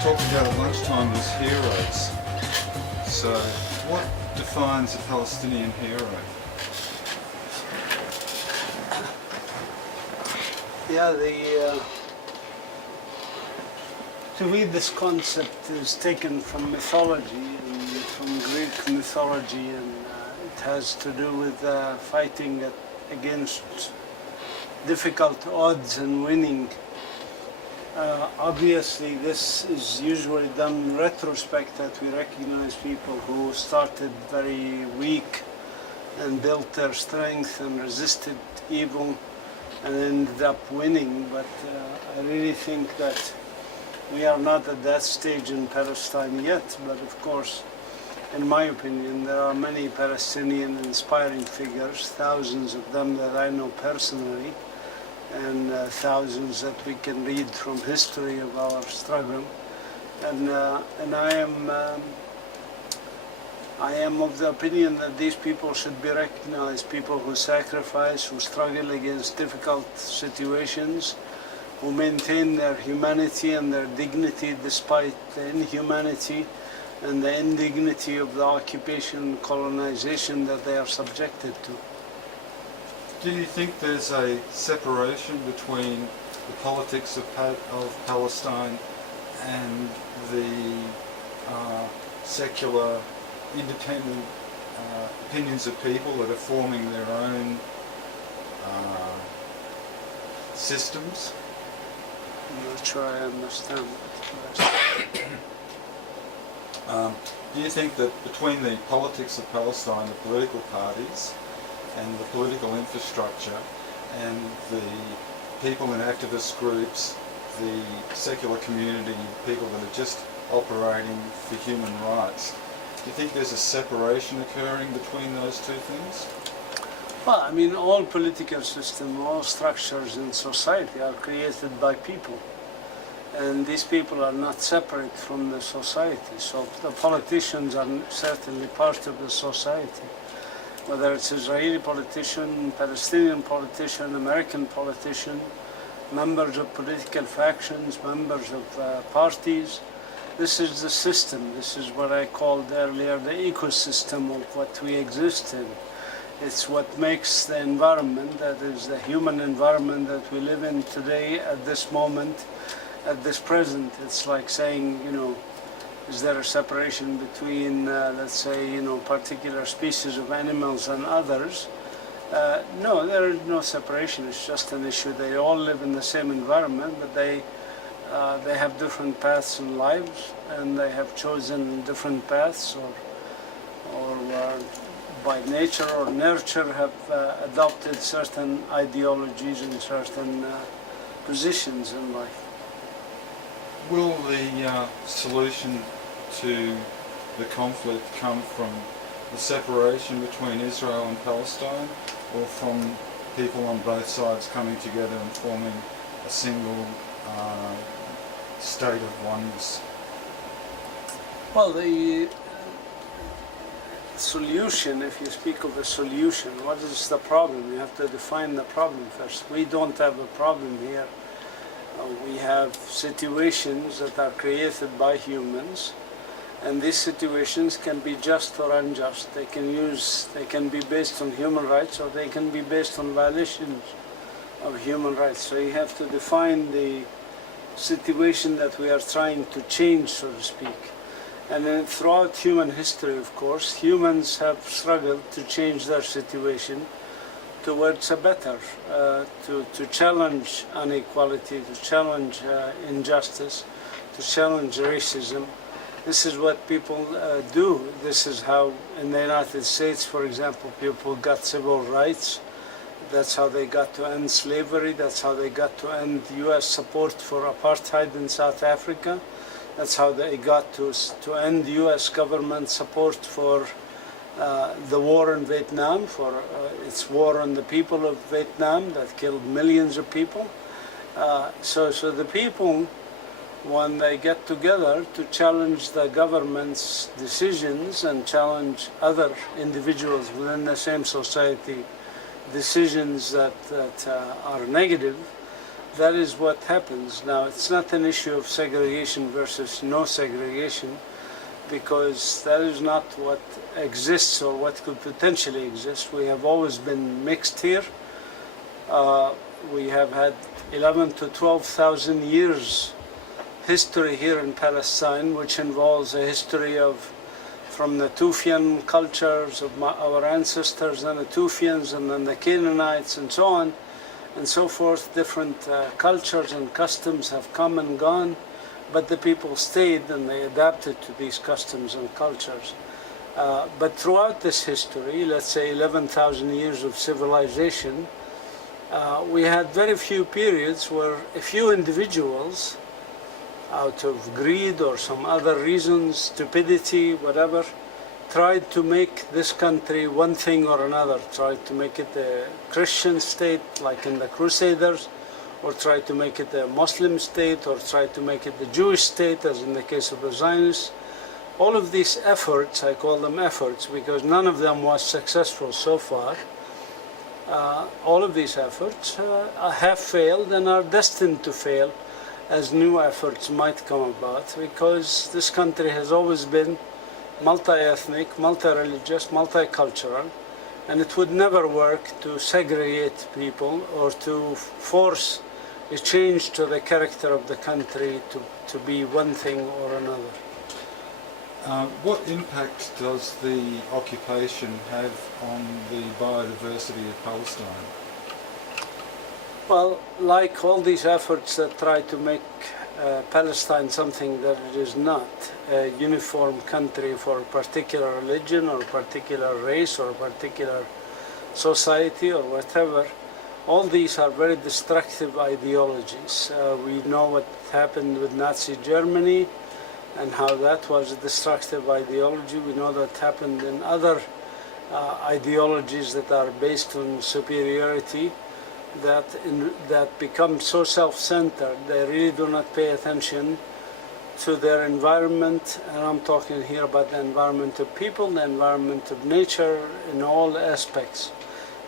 talked about at lunchtime as heroes. So, what defines a Palestinian hero? Yeah, to me this concept is taken from mythology, and from Greek mythology, and it has to do with fighting against difficult odds and winning. Obviously, this is usually done in retrospect, that we recognize people who started very weak and built their strength and resisted evil and ended up winning. But I really think that we are not at that stage in Palestine yet. But of course, in my opinion, there are many Palestinian inspiring figures, thousands of them that I know personally, and thousands that we can read from history of our struggle. And I am of the opinion that these people should be recognized, people who sacrifice, who struggle against difficult situations, who maintain their humanity and their dignity despite the inhumanity and the indignity of the occupation and colonization that they are subjected to. Do you think there's a separation between the politics of Palestine and the secular, independent opinions of people that are forming their own systems? I'm not sure I understand. Do you think that between the politics of Palestine, the political parties, and the political infrastructure, and the people in activist groups, the secular community, people that are just operating for human rights, do you think there's a separation occurring between those two things? Well, I mean, all political systems, all structures in society are created by people. And these people are not separate from the society. So the politicians are certainly part of the society. Whether it's Israeli politician, Palestinian politician, American politician, members of political factions, members of parties. This is the system. This is what I called earlier the ecosystem of what we exist in. It's what makes the environment, that is the human environment that we live in today at this moment, at this present. It's like saying, you know, is there a separation between, let's say, particular species of animals and others? No, there is no separation. It's just an issue. They all live in the same environment, but they have different paths in lives, and they have chosen different paths, or by nature or nurture have adopted certain ideologies and certain positions in life. Will the solution to the conflict come from the separation between Israel and Palestine, or from people on both sides coming together and forming a single state of oneness? Well, the solution, if you speak of a solution, what is the problem? You have to define the problem first. We don't have a problem here. We have situations that are created by humans, and these situations can be just or unjust. They can be based on human rights, or they can be based on violations of human rights. So you have to define the situation that we are trying to change, so to speak. And then throughout human history, of course, humans have struggled to change their situation towards a better, to challenge inequality, to challenge injustice, to challenge racism. This is what people do. This is how, in the United States, for example, people got civil rights. That's how they got to end slavery. That's how they got to end U.S. support for apartheid in South Africa. That's how they got to end U.S. government support for the war in Vietnam, for its war on the people of Vietnam that killed millions of people. So the people, when they get together to challenge the government's decisions and challenge other individuals within the same society, decisions that are negative, that is what happens. Now, it's not an issue of segregation versus no segregation, because that is not what exists or what could potentially exist. We have always been mixed here. We have had 11 to 12,000 years history here in Palestine, which involves a history of from the Tufian cultures of our ancestors, and the Tufians, and then the Canaanites, and so on and so forth. Different cultures and customs have come and gone, but the people stayed and they adapted to these customs and cultures. But throughout this history, let's say 11,000 years of civilization, we had very few periods where a few individuals, out of greed or some other reasons, stupidity, whatever, tried to make this country one thing or another, tried to make it a Christian state like in the Crusaders, or tried to make it a Muslim state, or tried to make it a Jewish state, as in the case of the Zionists. All of these efforts, I call them efforts because none of them was successful so far. All of these efforts have failed and are destined to fail, as new efforts might come about, because this country has always been multi-ethnic, multi-religious, multicultural, and it would never work to segregate people or to force a change to the character of the country to be one thing or another. What impact does the occupation have on the biodiversity of Palestine? Well, like all these efforts that try to make Palestine something that it is not, a uniform country for a particular religion or a particular race or a particular society or whatever, all these are very destructive ideologies. We know what happened with Nazi Germany and how that was a destructive ideology. We know that happened in other ideologies that are based on superiority, that become so self-centered, they really do not pay attention to their environment. And I'm talking here about the environment of people, the environment of nature in all aspects.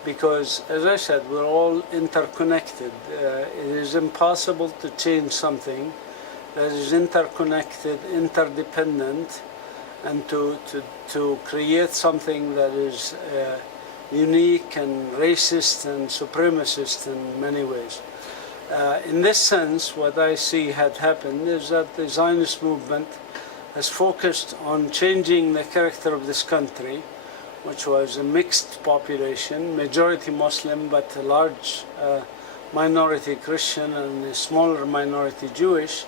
Because, as I said, we're all interconnected. It is impossible to change something that is interconnected, interdependent, and to create something that is unique and racist and supremacist in many ways. In this sense, what I see had happened is that the Zionist movement has focused on changing the character of this country, which was a mixed population, majority Muslim, but a large minority Christian and a smaller minority Jewish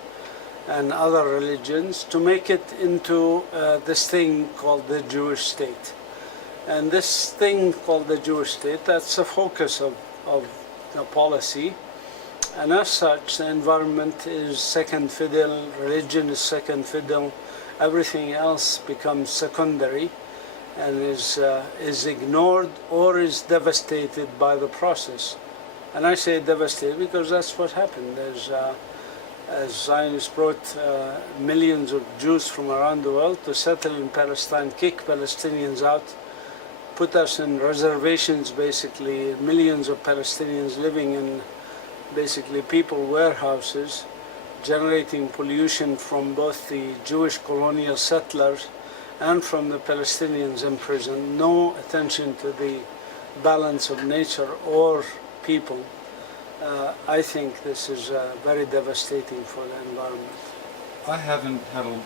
and other religions, to make it into this thing called the Jewish state. And this thing called the Jewish state, that's the focus of the policy. And as such, the environment is second fiddle, religion is second fiddle, everything else becomes secondary and is ignored or is devastated by the process. And I say devastated because that's what happened. As Zionists brought millions of Jews from around the world to settle in Palestine, kick Palestinians out, put us in reservations, basically, millions of Palestinians living in basically people warehouses, generating pollution from both the Jewish colonial settlers and from the Palestinians in prison. No attention to the balance of nature or people. I think this is very devastating for the environment. I haven't had a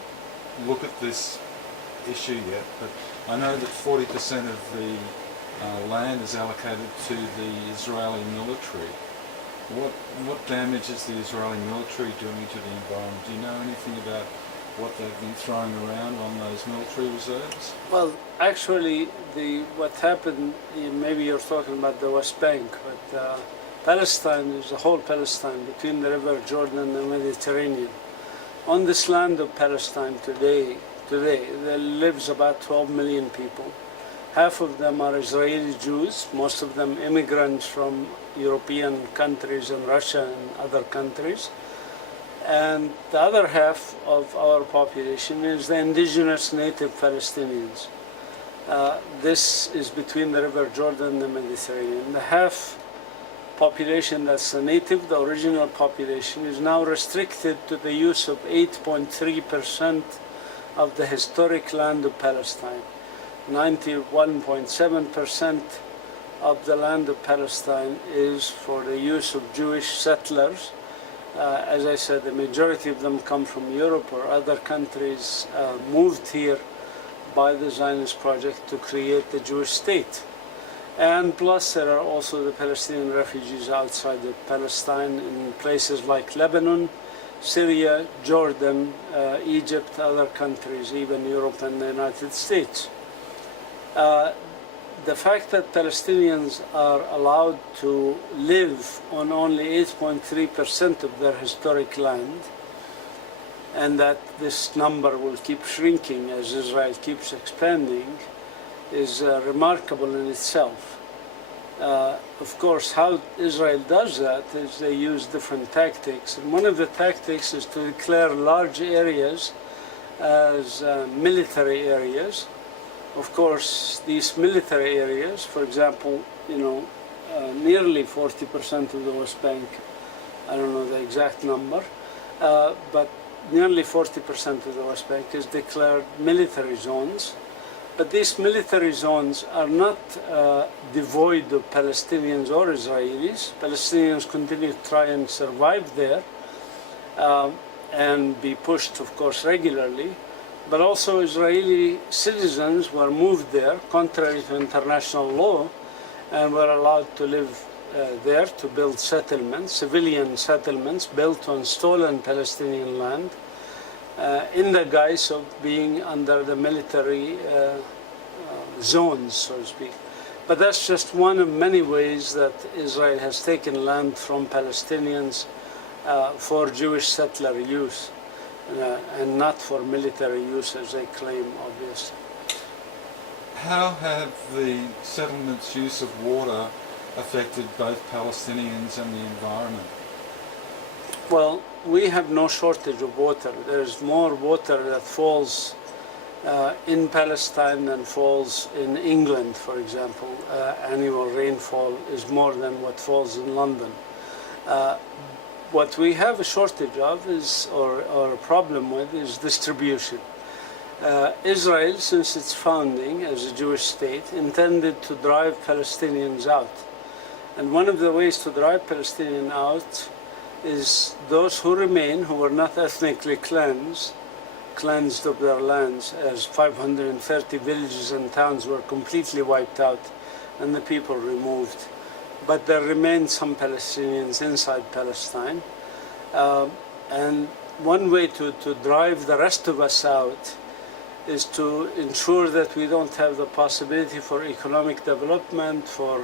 look at this issue yet, but I know that 40% of the land is allocated to the Israeli military. What damage is the Israeli military doing to the environment? Do you know anything about what they've been throwing around on those military reserves? Well, actually, what happened, maybe you're talking about the West Bank, but Palestine is the whole Palestine between the River Jordan and the Mediterranean. On this land of Palestine today there lives about 12 million people. Half of them are Israeli Jews, most of them immigrants from European countries and Russia and other countries. And the other half of our population is the indigenous native Palestinians. This is between the River Jordan and the Mediterranean. The half population that's the native, the original population, is now restricted to the use of 8.3% of the historic land of Palestine. 91.7% of the land of Palestine is for the use of Jewish settlers. As I said, the majority of them come from Europe or other countries, moved here by the Zionist project to create the Jewish state. And plus there are also the Palestinian refugees outside of Palestine in places like Lebanon, Syria, Jordan, Egypt, other countries, even Europe and the United States. The fact that Palestinians are allowed to live on only 8.3% of their historic land, and that this number will keep shrinking as Israel keeps expanding, is remarkable in itself. Of course, how Israel does that is they use different tactics, and one of the tactics is to declare large areas as military areas. Of course, these military areas, for example, nearly 40% of the West Bank, I don't know the exact number, but nearly 40% of the West Bank is declared military zones. But these military zones are not devoid of Palestinians or Israelis. Palestinians continue to try and survive there and be pushed, of course, regularly. But also Israeli citizens were moved there, contrary to international law, and were allowed to live there to build settlements, civilian settlements built on stolen Palestinian land, in the guise of being under the military zones, so to speak. But that's just one of many ways that Israel has taken land from Palestinians for Jewish settler use. And not for military use, as they claim, obviously. How have the settlements' use of water affected both Palestinians and the environment? Well, we have no shortage of water. There's more water that falls in Palestine than falls in England, for example. Annual rainfall is more than what falls in London. What we have a shortage of is, or a problem with, is distribution. Israel, since its founding as a Jewish state, intended to drive Palestinians out. And one of the ways to drive Palestinians out is those who remain, who were not ethnically cleansed of their lands, as 530 villages and towns were completely wiped out and the people removed. But there remain some Palestinians inside Palestine. And one way to drive the rest of us out is to ensure that we don't have the possibility for economic development, for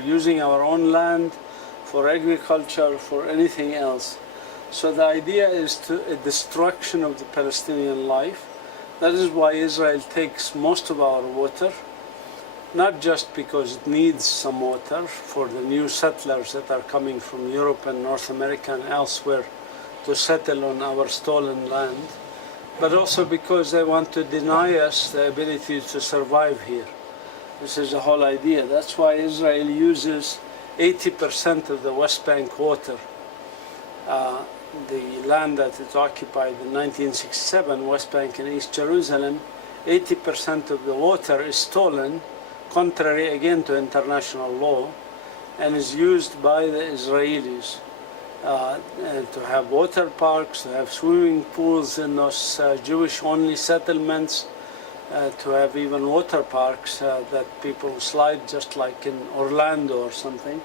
using our own land, for agriculture, for anything else. So the idea is a destruction of the Palestinian life. That is why Israel takes most of our water, not just because it needs some water for the new settlers that are coming from Europe and North America and elsewhere to settle on our stolen land, but also because they want to deny us the ability to survive here. This is the whole idea. That's why Israel uses 80% of the West Bank water. The land that it occupied in 1967, West Bank and East Jerusalem, 80% of the water is stolen, contrary again to international law, and is used by the Israelis to have water parks, to have swimming pools in those Jewish-only settlements, to have even water parks that people slide just like in Orlando or something.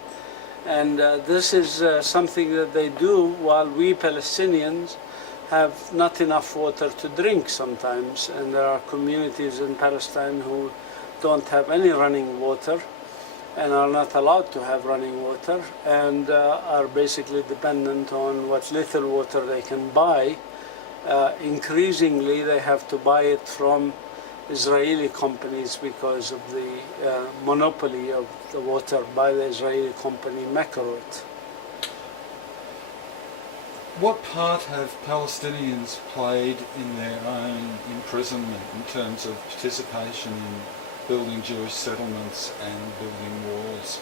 And this is something that they do while we Palestinians have not enough water to drink sometimes, and there are communities in Palestine who don't have any running water and are not allowed to have running water, and are basically dependent on what little water they can buy. Increasingly, they have to buy it from Israeli companies because of the monopoly of the water by the Israeli company Makarot. What part have Palestinians played in their own imprisonment in terms of participation in building Jewish settlements and building walls?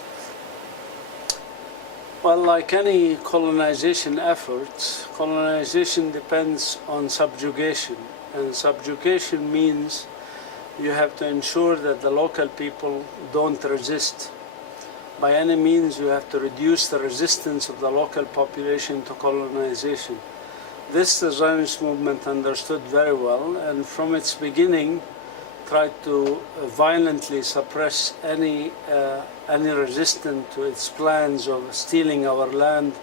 Well, like any colonization efforts, colonization depends on subjugation. And subjugation means you have to ensure that the local people don't resist. By any means, you have to reduce the resistance of the local population to colonization. This the Zionist movement understood very well, and from its beginning tried to violently suppress any resistance to its plans of stealing our land,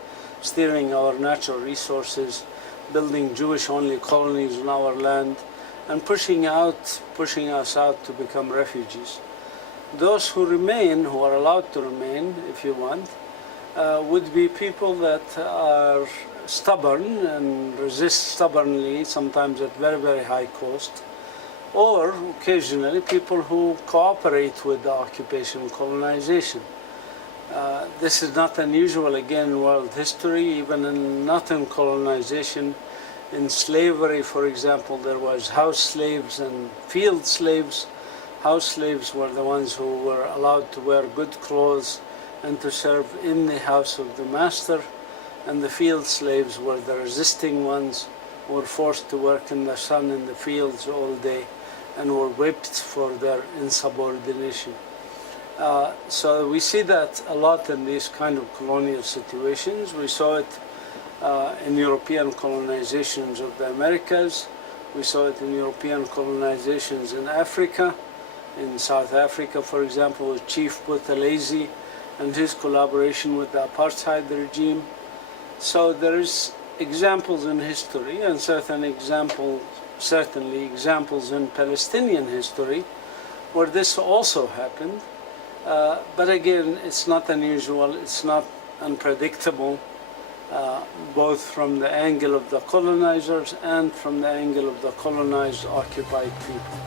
stealing our natural resources, building Jewish-only colonies on our land, and pushing us out to become refugees. Those who remain, who are allowed to remain, if you want, would be people that are stubborn and resist stubbornly, sometimes at very, very high cost, or occasionally people who cooperate with the occupation and colonization. This is not unusual again in world history, even not in colonization. In slavery, for example, there was house slaves and field slaves. House slaves were the ones who were allowed to wear good clothes and to serve in the house of the master, and the field slaves were the resisting ones who were forced to work in the sun in the fields all day and were whipped for their insubordination. So we see that a lot in these kind of colonial situations. We saw it in European colonizations of the Americas. We saw it in European colonizations in Africa. In South Africa, for example, with Chief Buthelezi and his collaboration with the apartheid regime. So there is examples in history, and certainly examples in Palestinian history where this also happened. But again, it's not unusual, it's not unpredictable, both from the angle of the colonizers and from the angle of the colonized, occupied people.